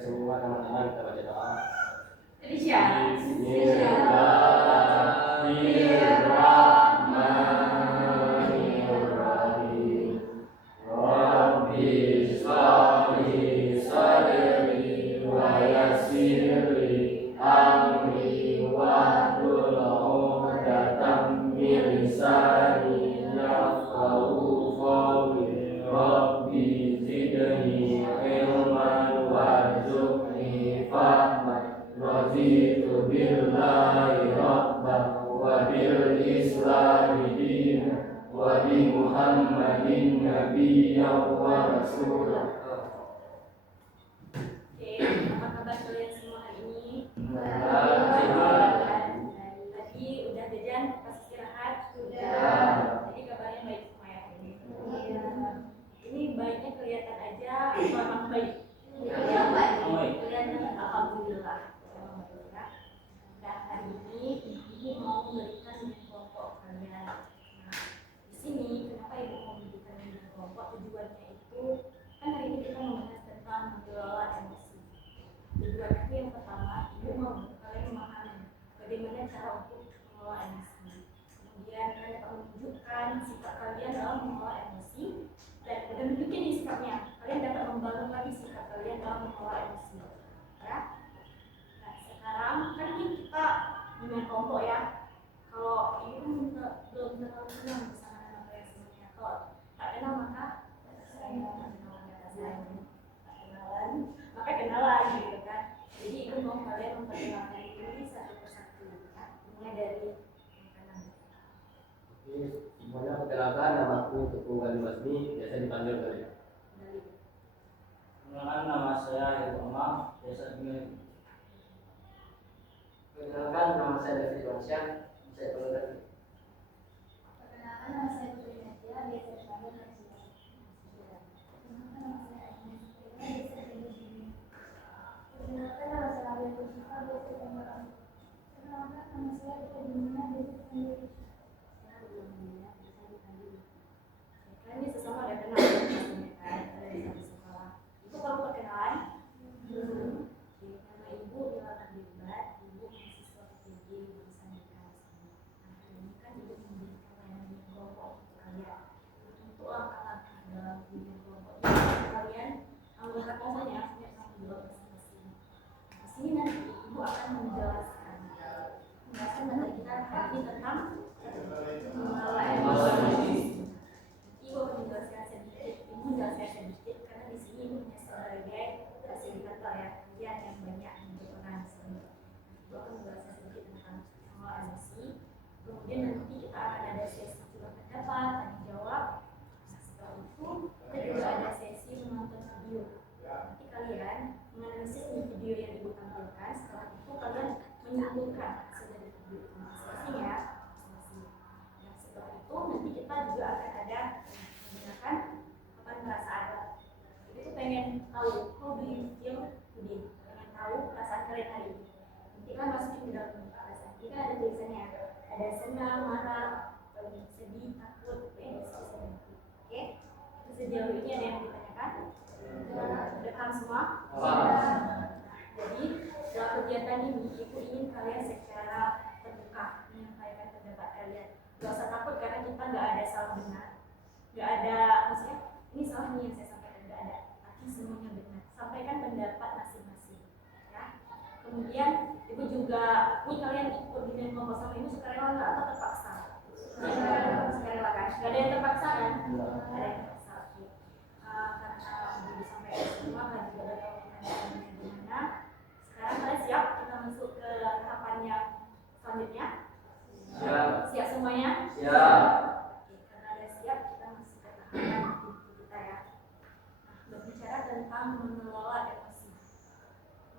semua teman-teman kita baca doa. Bismillahirrahmanirrahim. Rabbi shrah li sadri wa yassir li amri wahlul 'uqdatam min lisani yafqahu qawli. Rabbi zidni ilman warzuqni fahman. Raditu billahi rabban wa bil islami dinan wa bi Muhammadin nabiyyan wa rasulah. Oke, apa kabar kalian semua hari ini? Tadi udah jajan pas istirahat? Sudah. Jadi kabarnya baik semua ya hari ini? Ini baiknya kelihatan aja atau emang baik? Kelihatan alhamdulillah. Nah, hari ini ibu mau memberikan kelompok kalian. Nah, di sini kenapa ibu mau memberikan kelompok? Tujuannya itu kan hari ini kita membahas tentang mengelola emosi. Tujuannya itu yang pertama, ibu mau kalian memahami bagaimana cara untuk mengelola emosi. Kemudian kalian akan menunjukkan sikap kalian dalam mengelola emosi dan tunjukin nih sikapnya. Kalian dapat membangun lagi sikap kalian dalam mengelola emosi. Ya. Nah, sekarang kan ini kita dengan kelompok ya. Kalau ibu belum terlalu kenal bersama anak kalian semuanya. Kalau tak kenal maka saya kenalan, maka kenalan gitu kan. Jadi ibu mau kalian memperkenalkan diri satu persatu, ya. Mulai dari yang kanan. Oke, semuanya perkenalkan, nama aku Teguh Gali Basmi, biasa dipanggil Gali. Perkenalkan, nama saya Heru Omar, biasa dipanggil. Perkenalkan, nama saya David Wansyah, bisa dipanggil David. Perkenalkan, nama saya Putri Nadia, biasa dipanggil Nadia. Perkenalkan, nama saya Agnes Prima, biasa dipanggil Jimmy. Perkenalkan, nama saya Alia Kusuma, biasa dipanggil Ami. Perkenalkan, nama saya Ika Dimana, biasa dipanggil Risha. Kan ini sesama ada kenal kan, ada di satu sekolah. Ibu kalau perkenalan, nama ibu Ila Kandibat, ibu mahasiswa PTG jurusan Komunikasi. Nah, hari ini kan ibu memberikan layanan kelompok untuk kalian. Untuk langkah-langkah dalam bimbingan kelompok ini, kalian anggota kelompoknya punya tanggung jawab masing-masing. Di sini nanti ibu akan menjelaskan materi kita hari ini tentang mengelola emosi. Ibu akan menjelaskan sedikit karena di sini ibu hanya sebagai fasilitator ya, kalian yang banyak berperan di sini. Ibu akan menjelaskan sedikit tentang mengelola emosi. Kemudian nanti kita akan ada sesi curhat pendapat, tanya jawab. Nah, setelah itu kita juga ada sesi menonton video. Nanti kalian menganalisis video yang ibu tampilkan. Setelah itu kalian menyimpulkan hasil dari video itu masing-masing ya. Nah, setelah itu nanti kita juga akan ada menggunakan papan perasaan. Itu pengen tahu how do you feel today, pengen tahu perasaan kalian hari ini. Nanti kan masukin ke dalam perasaan. Ini kan ada tulisannya, ada senang, marah, sedih, takut, sedih. Oke? Itu sejauh ini ada yang ditanyakan? Sudah paham semua? Jadi dalam kegiatan ini ibu ingin kalian secara terbuka menyampaikan pendapat kalian. Gak usah takut karena kita nggak ada salah benar, nggak ada maksudnya ini salah nih yang saya sampaikan, nggak ada, tapi semuanya benar. Sampaikan pendapat masing-masing, ya. Kemudian ibu juga, ini kalian ikut di kelompok sama ibu sukarela nggak atau terpaksa? Sukarela kan? Nggak ada yang terpaksa kan? Ada yang terpaksa. Oke. Karena ibu disampaikan semua, kan juga ada pertanyaannya gimana. Sekarang kalian siap kita masuk ke tahapan yang selanjutnya? Siap semuanya? Siap. Oke, karena ada siap, kita masuk ke tahapan kita ya. Nah, berbicara tentang mengelola emosi.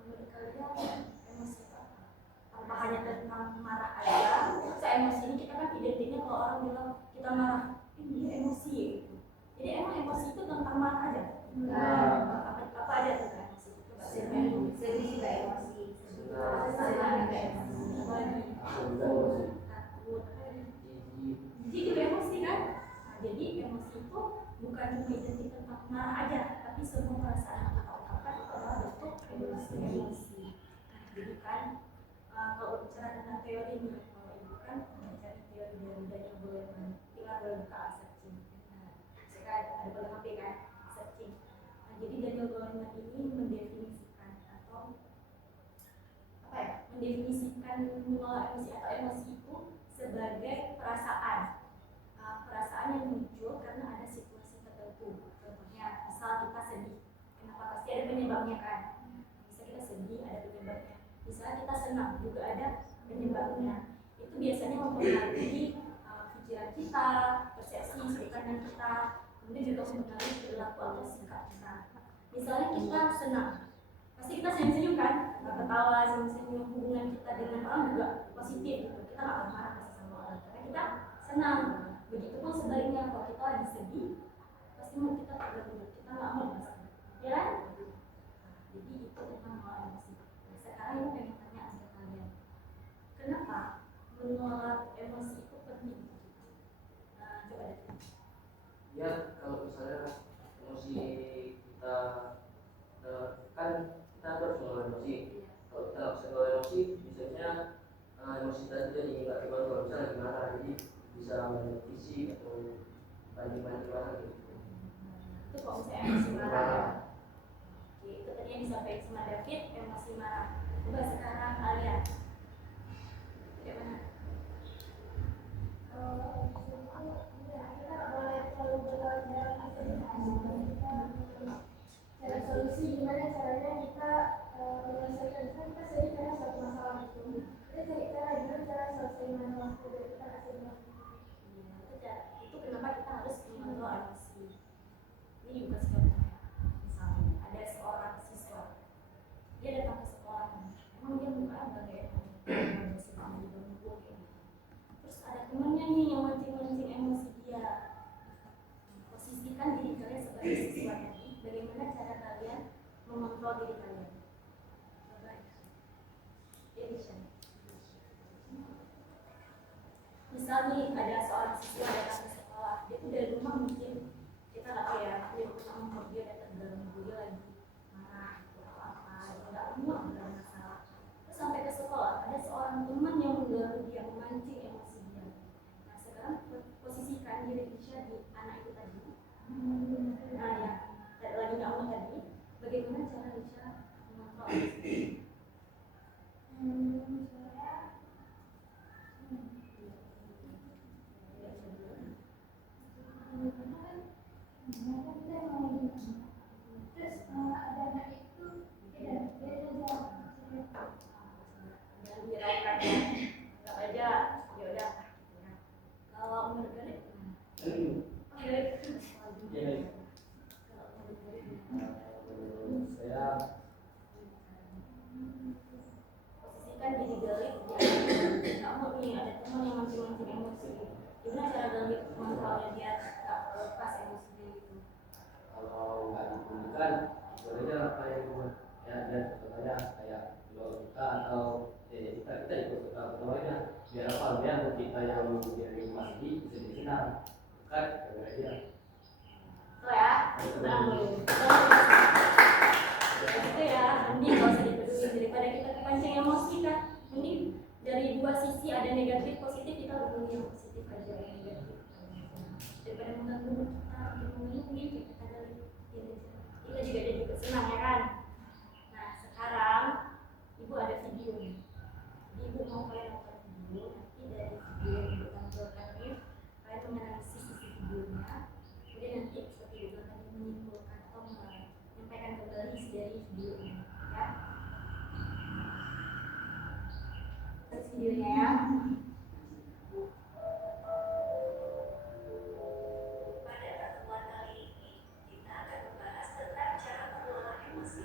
Menurut kalian emosi itu apa? Apa hanya tentang marah aja? Se-emosi ini kita kan identiknya kalau orang bilang kita marah, ini emosi gitu. Jadi emang emosi itu tentang marah aja? Apa ada tentang emosi itu? Sedih juga emosi. Senang juga emosi. Jadi juga emosi kan? Nah, jadi emosi itu bukan cuma identik tentang marah aja, tapi semua perasaan kita. senang juga ada penyebabnya. Itu biasanya mempengaruhi pikiran kita, persepsi sudut pandang kita, kemudian juga mempengaruhi perilaku atau sikap kita. Misalnya kita senang, pasti kita senyum-senyum kan, ketawa, senyum-senyum, hubungan kita dengan orang juga positif gitu. Kita nggak marah pasti sama orang karena kita senang. Begitupun sebaliknya, kalau kita lagi sedih, pasti mau kita terganggu, kita nggak mau merasa, ya kan? Jadi itu tentang hal emosi. Nah, sekarang ini pengen tanya sama kalian, kenapa menolak emosi itu penting? Coba deh. Ya, kalau misalnya emosi kita kan kita harus mengelola emosi. Kalau kita nggak bisa mengelola emosi, misalnya emosi tadi jadi nggak dikontrol, misalnya lagi marah, jadi bisa mendepresi atau banding-banding marah gitu. Itu kalau misalnya emosi marah ya. Oke, itu tadi yang disampaikan sama David, emosi marah. Coba sekarang kalian bagaimana? Kita boleh terlalu berlarut dalam kesedihan. Cara solusi gimana caranya kita menyelesaikan, kan kita sedih karena suatu masalah itu. Kita cari cara gimana cara selesaikan waktu biar kita nggak sedih. Itu kenapa kita harus mengontrol emosi. Ini juga contohnya. Misalnya ada seorang siswa, dia datang ke sekolah, emang dia mukanya udah kayak terus ada temennya nih yang mancing-mancing emosi dia. Posisikan diri kalian sebagai siswa tadi, bagaimana cara kalian mengontrol diri kalian. Coba Elisha. Misal nih ada seorang siswa datang ke sekolah, dia tuh dari rumah mungkin kita nggak tahu ya, dia rumah dia datang dalam dia lagi marah atau apa, dia nggak muat dalam masalah. Terus sampai ke sekolah ada seorang teman yang mengganggu dia, memancing emosi dia. Nah sekarang posisikan diri Lisha di anak itu tadi. Nah ya, lagi nggak mau tadi, bagaimana cara Lisha mengontrol emosi? Terus ada anak itu dia jawab. Jangan diraukan ya, nggak aja, ya udah. Kalau menurut kalian gimana? Menurut saya Posisikan diri Galip kamu nih ada teman yang mancing-mancing emosi, gimana cara Galip mengontrolnya biar nggak lepas emosi dia gitu? kalau nggak ditunjukkan sebenarnya apa yang ya dan contohnya kayak kalau kita atau kita ikut kita contohnya biar apa biar kita yang menjadi mati bisa dikenal bukan karena dia Tuh ya, tenang dulu. Itu ya, mending kalau usah dipeduliin daripada kita kepancing emosi kan. Mending dari dua sisi ada negatif positif, kita berbunyi yang positif aja, yang negatif daripada mengganggu kita, mungkin kita dari kita juga jadi ikut senang ya kan. Nah sekarang ibu ada video nih, jadi ibu mau kalian nonton video, nanti dari video yang ibu tampilkan ini kalian menganalisis isi videonya, kemudian nanti seperti ibu tadi menyimpulkan atau menyampaikan kembali isi dari video ini ya. Terus videonya ya. Pada pertemuan kali ini kita akan membahas tentang cara mengelola emosi.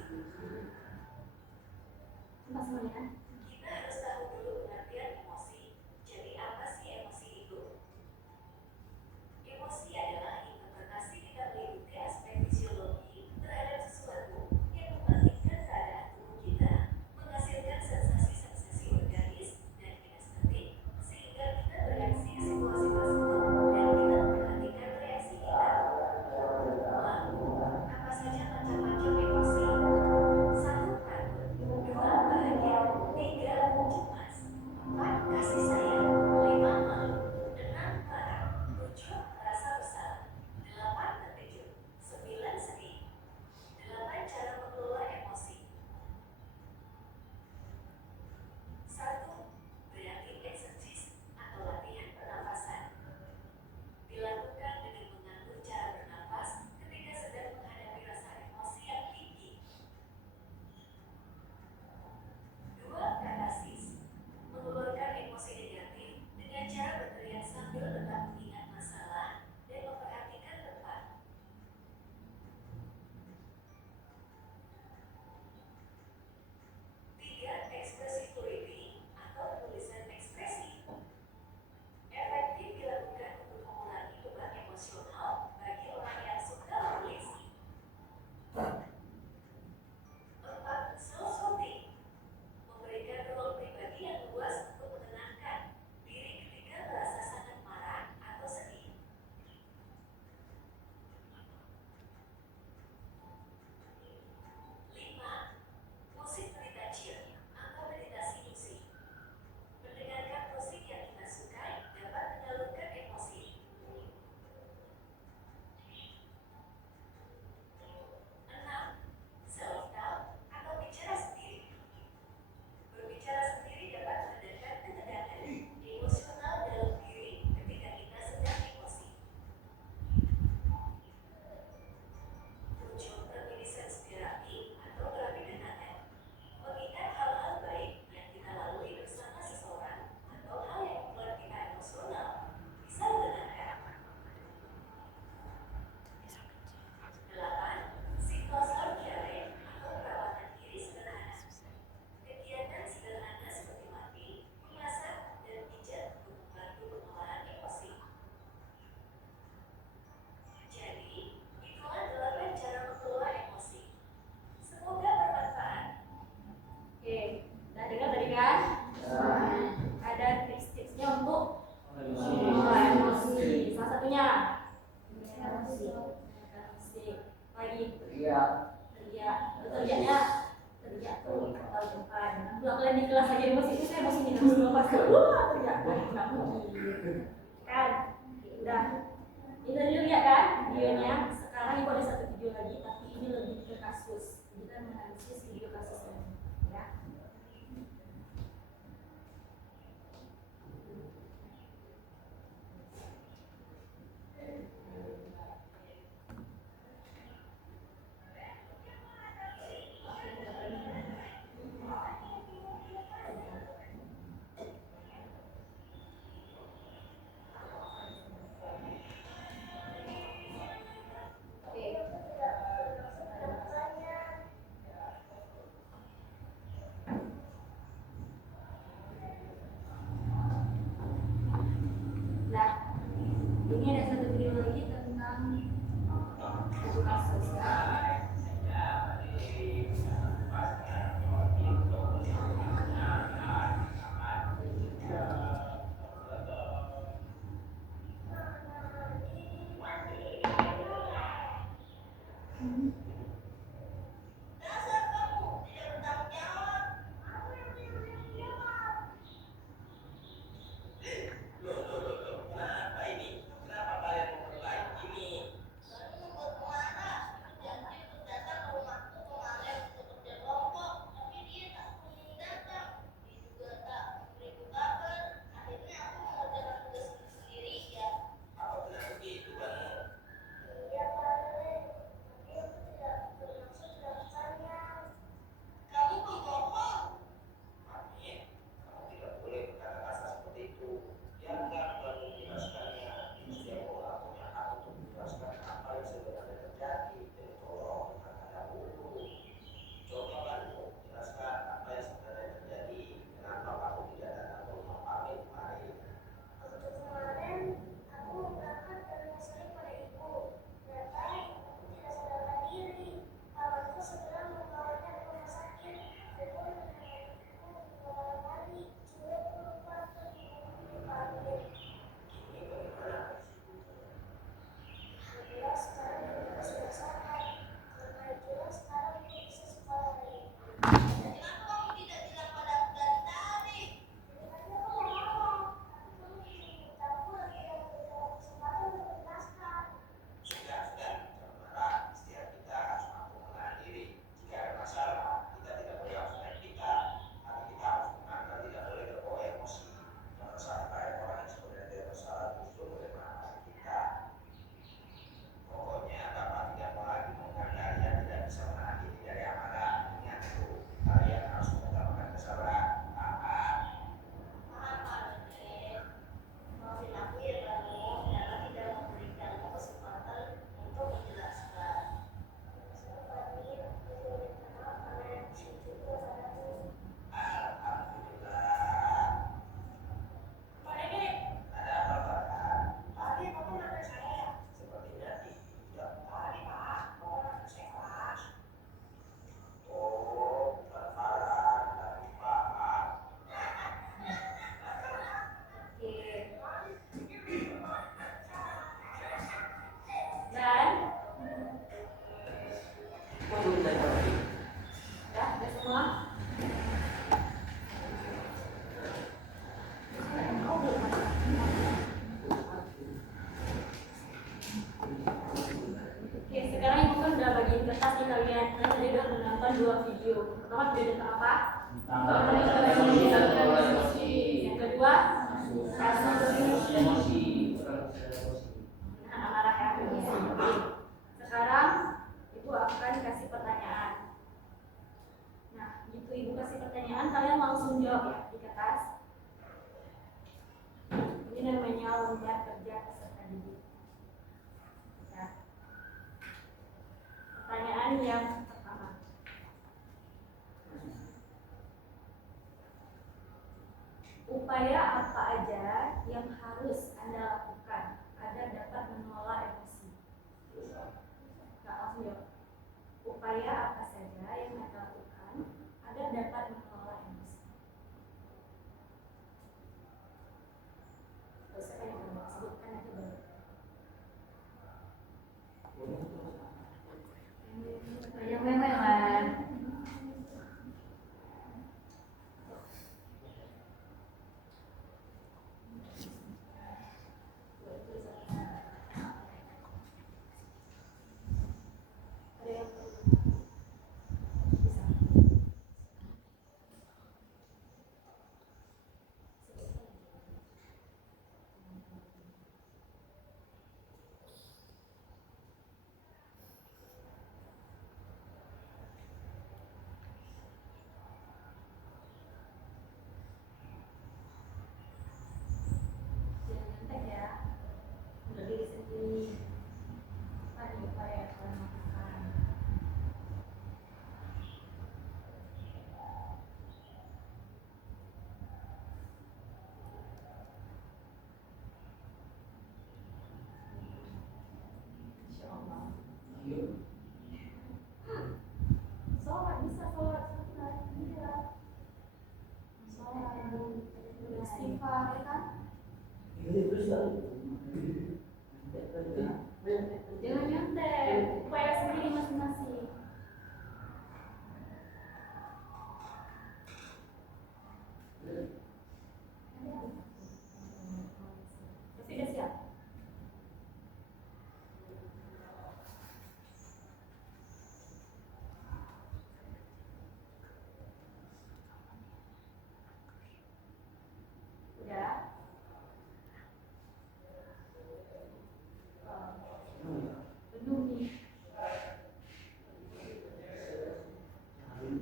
Coba semuanya. Kita harus tahu dulu pengertian emosi. Jadi apa sih emosi itu? Emosi adalah interpretasi kita meliputi aspek fisiologi terhadap sesuatu yang membangkitkan keadaan tubuh kita, menghasilkan sensasi-sensasi organis dan kinestetik lagi Teriak. teriaknya tuh tahun depan. Kalau kalian di kelas lagi emosi itu saya emosi nih langsung lepas tuh, wah teriak nggak mungkin kan. Udah itu dulu ya kan videonya. Sekarang ibu ada satu video lagi tapi ini lebih ke kasus, kita menganalisis video kasusnya ya. Nah, ini ada satu video lagi tentang satu kasus ya. Upaya apa aja yang harus Anda lakukan agar dapat mengelola emosi? Nggak langsung jawab. Upaya apa saja yang Anda lakukan agar dapat mengelola emosi? Gak usah kayak sebutkan aja baru. Sholat bisa sholat sunat, iya. Sholat, istighfar, ya kan? Jangan nyontek, upaya sendiri masing-masing. Sudah siap? Udah? Penuh nih.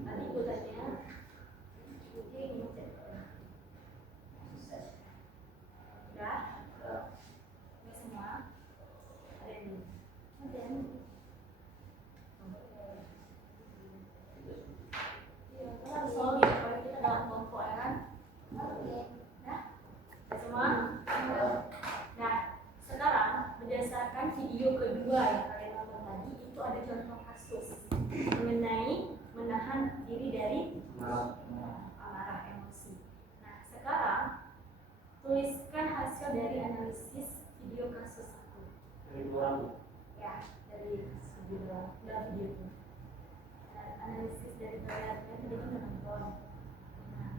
Tadi gue tanya, Uji minum cek. Udah? Ini semua? Ada yang ada yang iya, kita harus selalu ya, kalau kita dalam kelompok ya kan? Oke. Nah, udah semua? Nah, sekarang berdasarkan video kedua yang kalian nonton tadi, itu ada contoh kasus mengenai menahan diri dari amarah emosi. Nah, sekarang tuliskan hasil dari analisis video kasus itu. Ya, dari kasus video dalam video itu. Analisis dari kalian tadi udah nonton. Nah,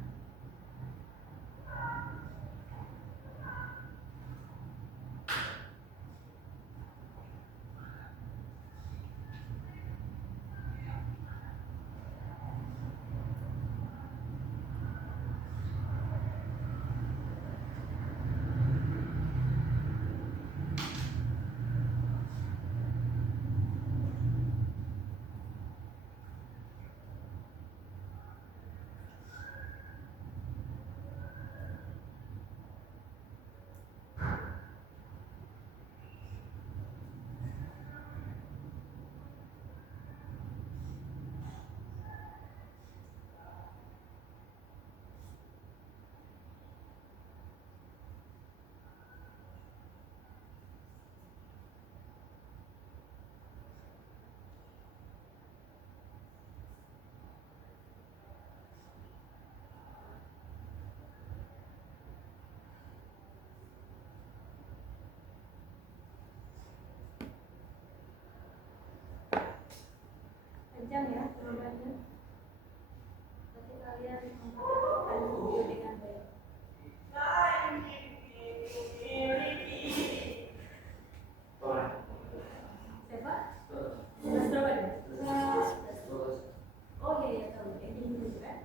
panjang ya jawabannya. Nanti kalian memperhatikan video dengan baik. Siapa? Mas berapa dia? Oh iya iya tahu. Ini dulu kan?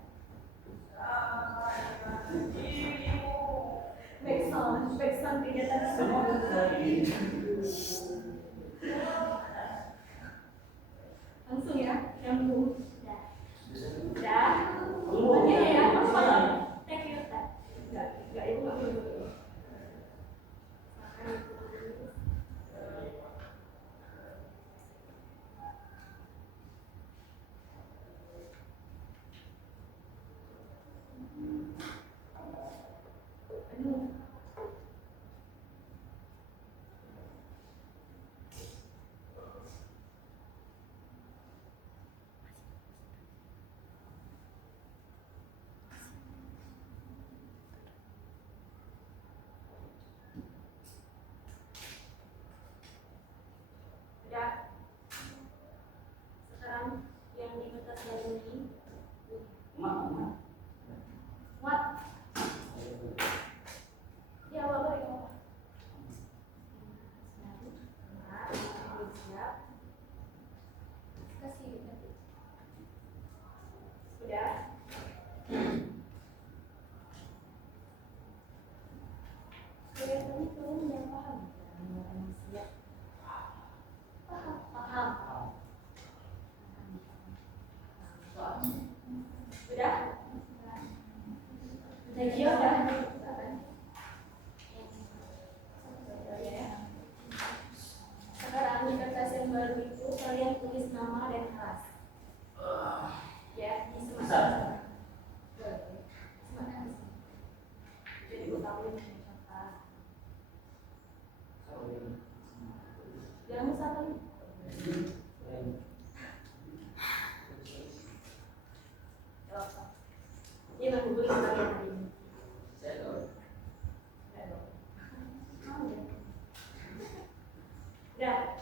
Backsound kegiatan semua. Langsung ya, nyambung. Udah. Oke ya, apa? Thank you, Ustaz. Enggak, ibu enggak perlu. Makan itu dulu. Penuh. Udah. Sekarang yang di kertas baru ini. What? Ya, boleh ya. Siap. Kasih nanti. Udah. Kelihatannya kalian yang paham. Siap. Paham. Udah? Lagi udah. Sekarang di kertas yang baru itu kalian tulis nama dan kelas. Ya, di semangat. Semangat. Jadi tahu ini contoh. Jangan satu.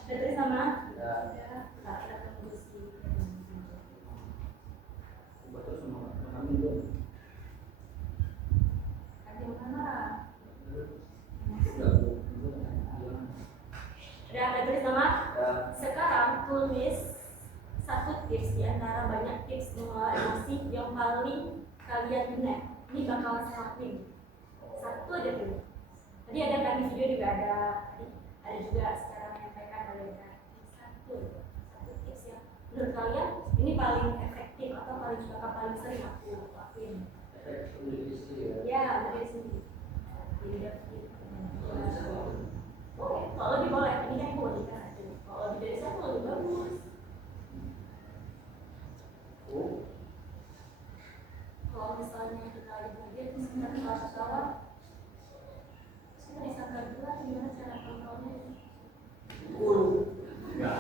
tulis nama? Ya. Tak ada kondisi. Betul semua kami itu. Ada mana? Sudah Bu. Ada tulis nama? Ya. Sekarang tulis satu tips di antara banyak tips mengelola emosi yang paling kalian ingat. Ini bakal saya lakuin. Satu aja dulu. Tadi ada kan di video juga ada juga secara menyampaikan oleh satu tips yang menurut kalian ini paling efektif atau paling sering aku lakuin. Efek sendiri sendiri ya. Ya, dari sini. Jadi dapat boleh, kalau lebih boleh. Ini kan aku berikan satu. Kalau lebih dari satu lebih bagus. Oh. Kalau misalnya kita lagi belajar terus kita ketawa-ketawa, terus kita disangka dua, gimana cara kontrolnya? Ya.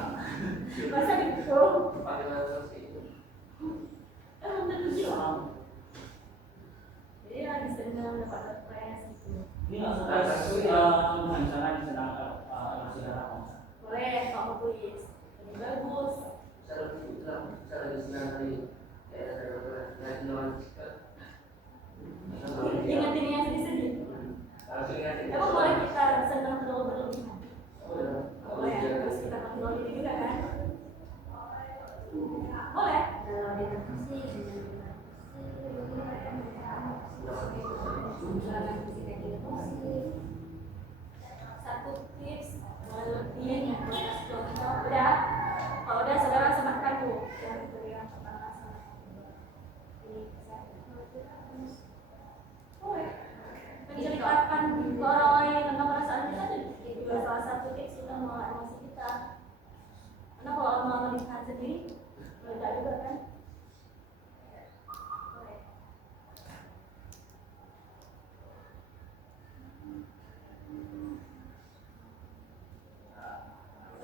Masa gitu? Pakai langsung sih. Belum tentu sih orang. Jadi lagi sedang dapat press gitu. Ini langsung misalkan sedang emosi darah. Boleh kamu tulis lebih bagus. Cara bilang, cara disenang tadi. Ya, saya lawan sikap. Ingatin yang sedih-sedih. Langsung ingatin. Emang boleh kita senang terlalu berlebihan? Oh, ya. Boleh, terus kita kontrol diri juga kan? Boleh. Kalau dia terpusing, silakan pusingkan dia pusing. Satu tips lebih contoh udah. Kalau udah saudara sematkan tuh yang itu yang pertama sama ini boleh menceritakan ke orang lain tentang perasaan kita tuh juga salah satu tips kita mengelola emosi kita. Karena kalau lama-lama ditahan sendiri meledak juga kan. Boleh.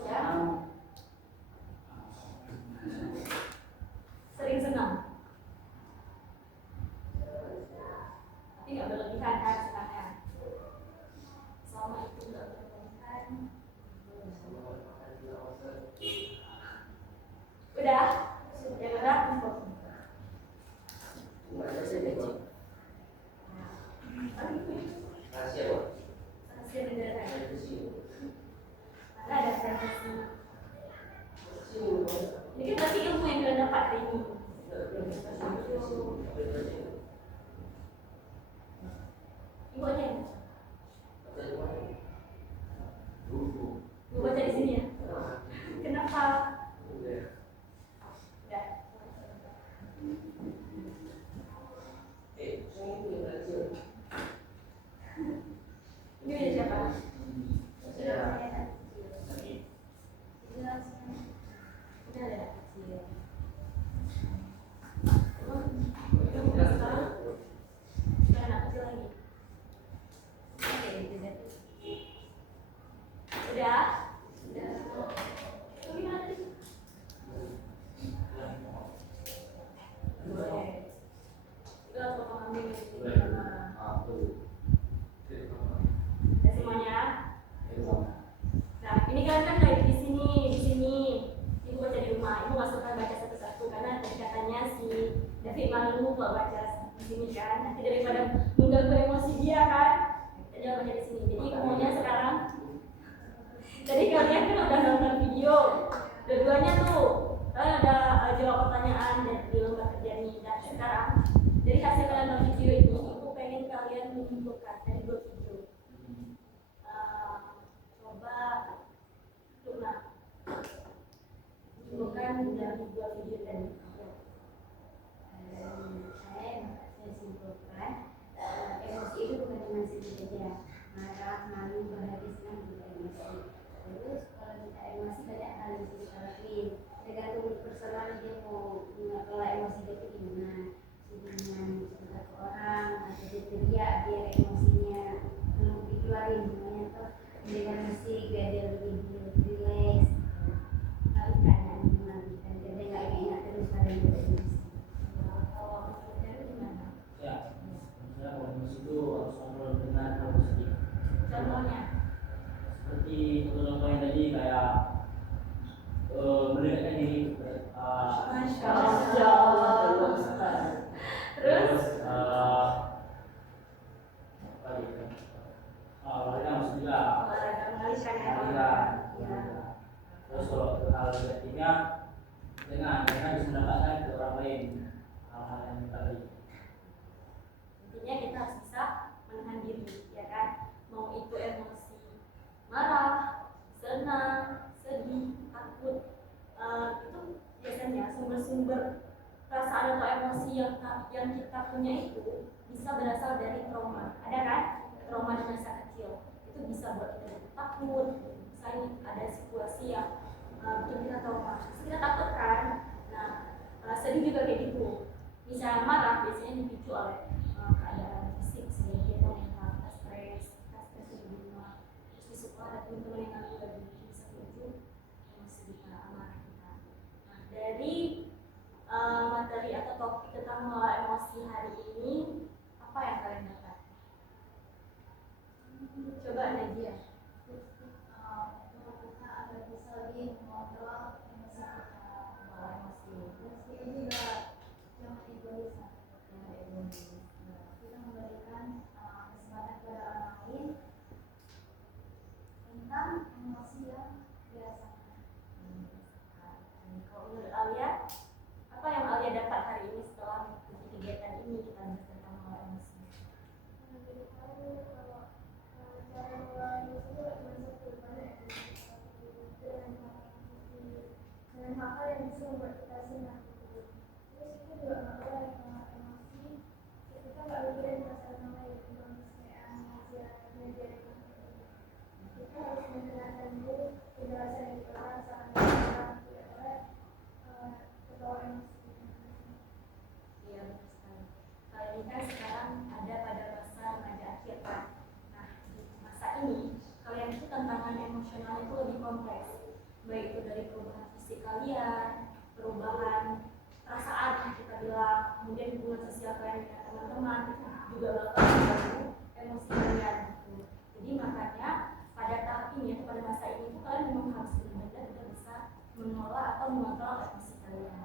Ya. Sering senang. Tapi nggak berlebihan kan senangnya. Selama itu nggak berlebihan. Udah. Yang udah info. Rahasia, Pak. Rahasia negara. Rahasia. Mana ada privasi. Ini kan berarti ilmu yang kalian dapat hari ini. Ibu aja yang baca. Ibu baca di sini ya. Kenapa? Udah. Ini udah siapa? Udah ada kecil. Sekarang anak kecil lagi. Oke, itu berarti. Udah? Udah. Tapi nanti. Boleh. Itu harus memahami sama. Ya semuanya. Nah, ini kalian kan dari di sini. Ibu baca di rumah. Ibu nggak suka baca satu-satu karena tadi katanya si David malu kalau baca di sini kan. Nanti daripada mengganggu emosi dia kan. Jadi baca di sini. Jadi maunya sekarang. Tadi kalian kan udah nonton video. Dua-duanya tuh. Kalian ada jawab pertanyaan dan di lomba kerja nih. Dan sekarang dari hasil kalian nonton video ini, ibu pengen kalian menyimpulkan dari dua video. Coba Luna bukan dari dua video tadi. Saya simpulkan emosi itu bukan cuma sedih saja, marah, malu, bahagia, senang juga emosi. Terus kalau kita emosi banyak hal yang bisa kita lakuin. Tergantung personal dia mau mengelola emosi dia itu gimana. Dengan cerita ke orang atau dia teriak biar emosinya dikeluarin semuanya tuh dengan musik biar dia lebih relax. Lalu keadaan mengalihkan biar dia nggak ingat terus mendekatkan diri Masya Allah. Terus olahraga maksudnya olahraga mengalihkan olahraga. ya. Terus kalau hal ketiga dengan bisa mendapatkan ke orang lain hal-hal yang tadi. Intinya kita harus bisa menahan diri, ya kan? Mau itu emosi marah, senang, sedih, takut, itu biasanya sumber-sumber perasaan atau emosi yang kita punya itu bisa berasal dari trauma. Ada kan? Trauma di masa kecil itu bisa buat kita jadi takut. Misalnya ada situasi yang bikin kita trauma, terus kita takut kan? Nah, sedih juga kayak gitu. Misalnya marah biasanya dipicu oleh keadaan fisik sebagai mental, stres di rumah, terus di sekolah ada teman-teman yang aku lagi bisa picu emosi kita, amarah kita. Nah, dari materi atau topik tentang mengelola emosi hari ini, apa yang kalian dapat? Coba Nadia. Kita agar bisa lebih mengontrol emosi kita. Emosi ini juga jangan egois. Kita memberikan kesempatan kepada orang lain tentang emosi yang dirasakan. Kalau menurut Alia, apa yang Alia dapat hari ini setelah mengikuti kegiatan ini kita belajar tentang mengelola emosi? Cara mengelola emosi itu cuma satu, dengan hal yang bisa membuat kita senang. Terus kita juga nggak boleh emosi. Kita nggak mikirin perasaan orang lain, kayak emosi yang kita harus menenangkan diri, tidak rasa yang kita rasakan, tidak boleh terbawa emosi. Iya, betul sekali. Kalau ini kan sekarang ada pada masa remaja akhir kan. Nah, di masa ini kalian itu tantangan emosional itu lebih kompleks. Baik itu dari perubahan fisik kalian, perubahan perasaan yang kita bilang, kemudian hubungan sosial kalian dengan teman-teman juga bakal mengganggu emosi kalian gitu. Jadi makanya pada tahap ini atau pada masa ini itu kalian memang harus benar-benar bisa mengelola atau mengontrol emosi kalian.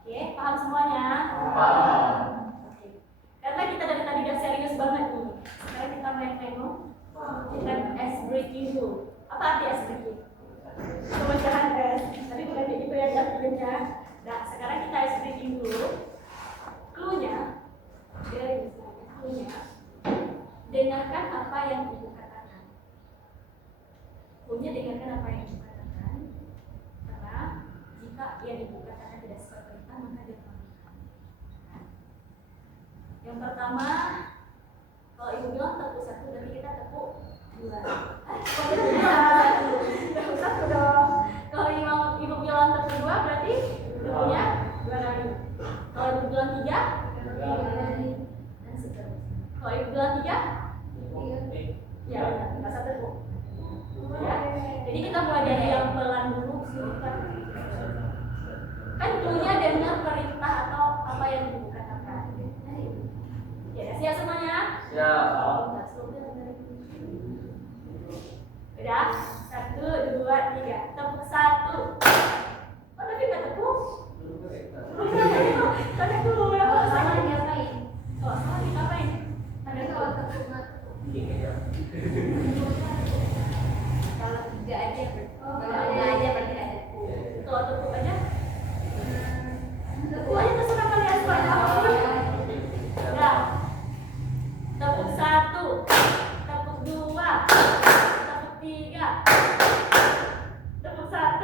Oke, paham semuanya? Paham. Oke. Karena kita dari tadi udah serius banget nih. Sekarang kita main demo. Kita ice breaking dulu. Apa arti ice breaking? Pemecahan es. Tapi bukan kayak gitu ya jatuhnya. Nah, sekarang kita ice breaking dulu. Cluenya, cluenya, dengarkan apa yang ibu katakan. Cluenya dengarkan apa yang ibu katakan. Karena jika yang ibu katakan tidak sesuai perintah, maka dia melakukan. Yang pertama, kalau ibu bilang tepuk satu, berarti kita tepuk dua. Tepuk satu dong. Kalau ibu bilang tepuk dua, berarti tepuknya dua kali. Kalau ibu bilang tiga, dan seterusnya. Kalau ibu bilang tiga, ya udah, nggak usah tepuk. Ya. Jadi kita mulai dari yang pelan dulu, kan dulunya dengar perintah atau apa yang ibu katakan. Ya, siap semuanya? Siap. Udah? 1, 2, 3. Tepuk 1. Oh, tapi nggak tepuk? Tadi dulu ya. Salah diapain? Oh, salah diapain? Tapi kalau tepuk nggak tepuk. Kalau tiga aja, Kalau nggak aja berarti nggak tepuk. kalau tepuk aja, tepuk aja terserah kalian suara. Udah. Tepuk 1, tepuk 2, tepuk 3, tepuk 1,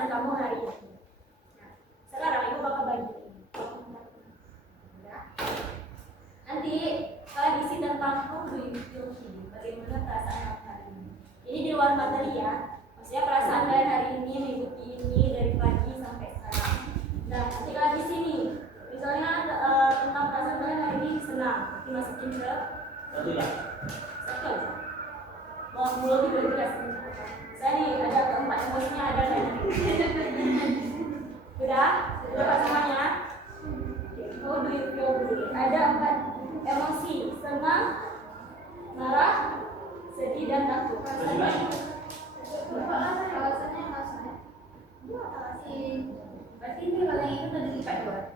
perasaan kamu hari ini. Nah, sekarang ibu bakal bagi. Nanti kalian isi tentang how do you feel today, bagaimana perasaan kamu hari ini. Ini di luar materi ya, maksudnya perasaan kalian hari ini mengikuti ini dari pagi sampai sekarang. Nah, nanti kalian di sini, misalnya tentang perasaan kalian hari ini senang, dimasukin ke Satu ya. satu aja. Mau mulut tiba-tiba saya nih ada keempat emosinya ada nggak? Udah Pak semuanya? How do you feel today? Ada 4 emosi: senang, marah, sedih, dan takut. Alasannya berarti ini kalau yang itu tadi lipat dua.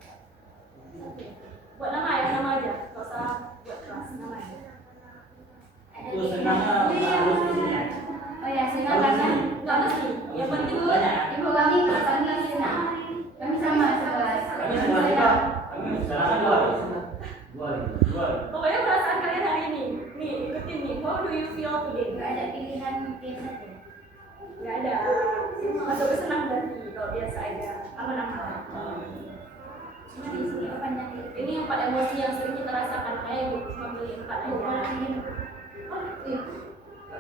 Buat nama ya, nama aja. Gak usah buat kelas, nama aja. Itu senangnya harus di sini ya. Oh ya, senang karena Nggak mesti. Yang penting bu, ibu kami senang. Kami sama 11. Kami sebenarnya kita, kami sekarang dua. Dua lagi. pokoknya perasaan kalian hari ini. Nih, ikutin nih. How do you feel today? Nggak ada pilihan saja. Nggak ada. Masuk ke senang berarti. Kalau biasa aja, aman-aman. Cuma di sini panjang itu. Ini 4 emosi yang sering kita rasakan. Makanya ibu cuma pilih 4 aja.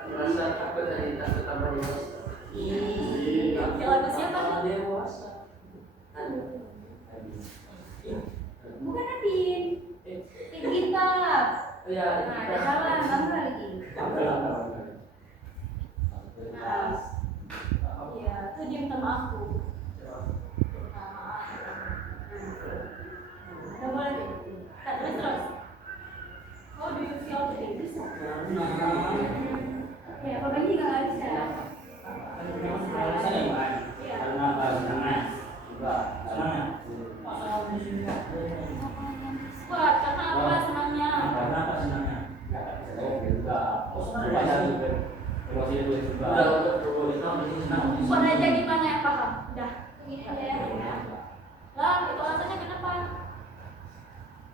Rasa takut tadi, takut tambah dewasa. Yang lagu siapa tuh? Dewasa. Bukan Adin. Kita. Oh ya, Nah, ada salah, kamu lagi. Iya, itu dia minta maaf tuh. Udah boleh deh. Tak terus. How do you feel today? Bisa. Ya, apa lagi nggak bisa? Alasannya gimana? Karena apa? Senangnya. Juga. Senangnya. Masalah di sini. Kuat, karena apa senangnya? Karena apa senangnya? Juga. Banyak juga. Emosi itu juga. udah untuk senang di sini senang. Kuat aja gimana yang paham? Udah. Ini aja ya. Lah, itu alasannya kenapa?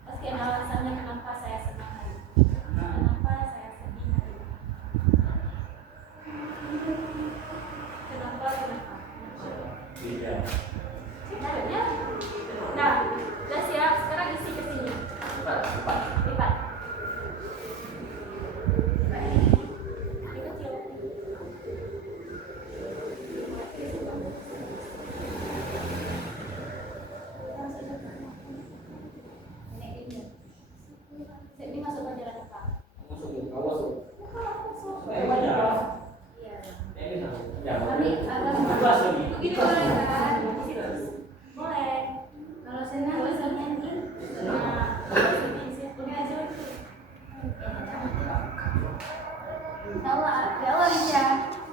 Pasti ada alasannya kenapa saya senang hari ini. Kenapa saya sedih hari ini. Kenapa? Iya. Ya. Nah, udah siap. Sekarang isi ke sini. Cepat. Lipat. Ini kecil. Ini masuk pelajaran apa? Iya. Kami agak begini boleh kan? Boleh. Kalau senang misalnya ini. Nah, ini aja. Tahu ya Allah ya.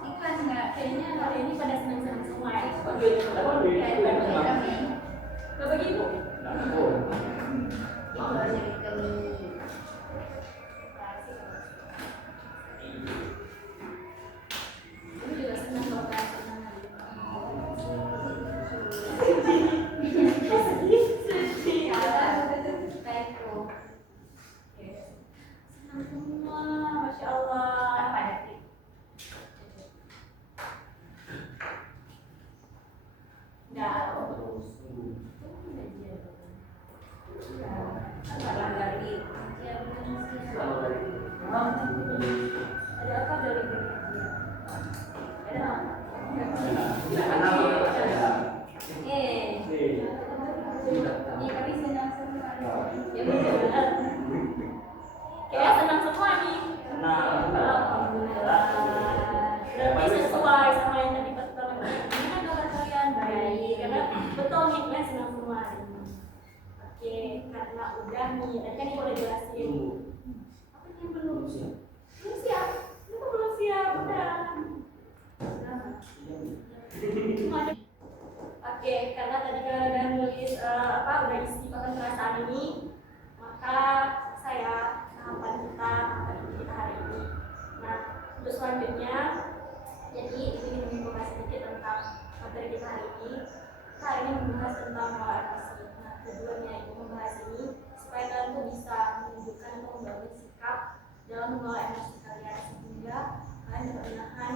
Ikhlas nggak? Kayaknya hari ini pada senang-senang semua ya. Kami. Gak bagi ibu. Itu aja kami. Ibu juga senang kalau kalian senang hari ini. Sedih. Baikku. Senang semua, Masya Allah. Apa David? Nah, Salah dari ya Selamat hari. ada apa dari dia? Ada apa? Ini kami senang semua. Ya benar. Kayaknya senang semua nih. Senang. Alhamdulillah. Berarti sesuai sama yang tadi pertama. Gimana kabar kalian? Baik. Karena betul nih kalian senang semua hari ini. Oke, karena udah nih. Tadi kan ibu udah jelasin. Apa yang belum? Belum siap. Lu kok belum siap? Udah. Oke, karena tadi kalian udah nulis udah isi pakai perasaan ini, maka saya tahapan kita hari ini. Nah, untuk selanjutnya, jadi ini membahas sedikit tentang materi kita hari ini. Kita hari ini membahas tentang pola emosi. Nah, tujuannya itu membahas ini supaya kalian tuh bisa menunjukkan atau membangun sikap dalam mengelola emosi kalian sehingga kalian dapat menahan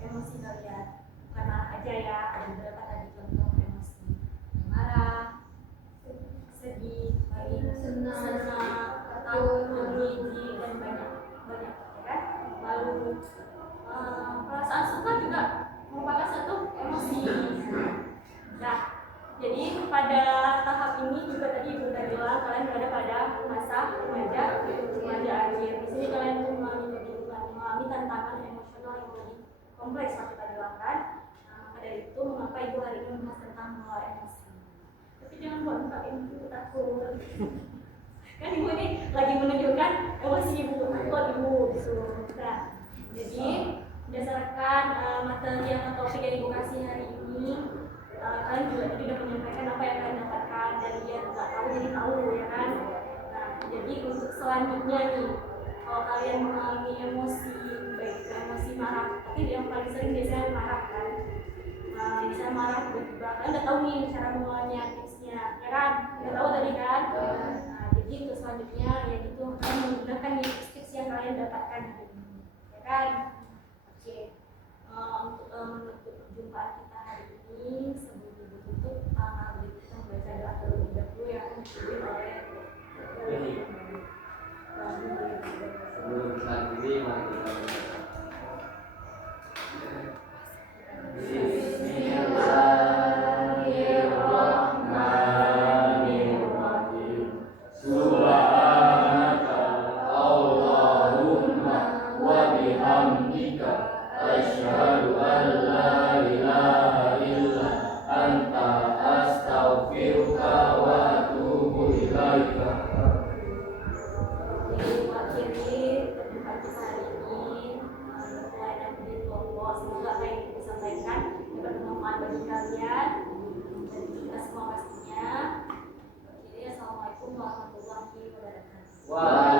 emosi kalian. Bukan marah aja ya, ada beberapa tadi perasaan suka juga merupakan satu emosi. Nah, jadi pada tahap ini juga tadi Ibu udah bilang kalian berada pada masa remaja akhir. Di sini kalian tuh mengalami tantangan emosional yang lebih kompleks seperti kita bilang kan. Maka dari itu mengapa Ibu hari ini membahas tentang mengelola emosi. Tapi jangan buat Ibu takut. Kan Ibu ini lagi menunjukkan emosi Ibu takut Ibu gitu. Nah, jadi berdasarkan materi atau topik yang Ibu kasih hari ini, kalian juga tadi sudah menyampaikan apa yang kalian dapatkan dari yang nggak tahu jadi tahu ya kan. Nah, jadi untuk selanjutnya nih, kalau kalian mengalami emosi, baik itu emosi marah, tapi yang paling sering biasanya marah kan. Misalnya marah tiba-tiba, kalian udah tahu nih cara mengolahnya, tipsnya, ya kan? Udah tahu tadi kan? Nah, jadi untuk selanjutnya ya itu kalian menggunakan tips-tips yang kalian dapatkan hari ini, ya kan? Oke. Untuk menutup perjumpaan kita hari ini, sebelum ditutup, mari kita membaca doa terlebih dahulu yang dipimpin oleh Sebelum kita akhiri, mari kita berdoa. Bismillahirrahmanirrahim. Subhanaka Allahumma wa bihamdika asyhadu an la ilaha illa anta astaghfiruka wa atubu ilaika. Akhiri perjumpaan kita hari ini, semoga apa yang kita sampaikan dapat bermanfaat bagi kalian dan kita semua pastinya. Akhirnya, assalamualaikum warahmatullahi wabarakatuh.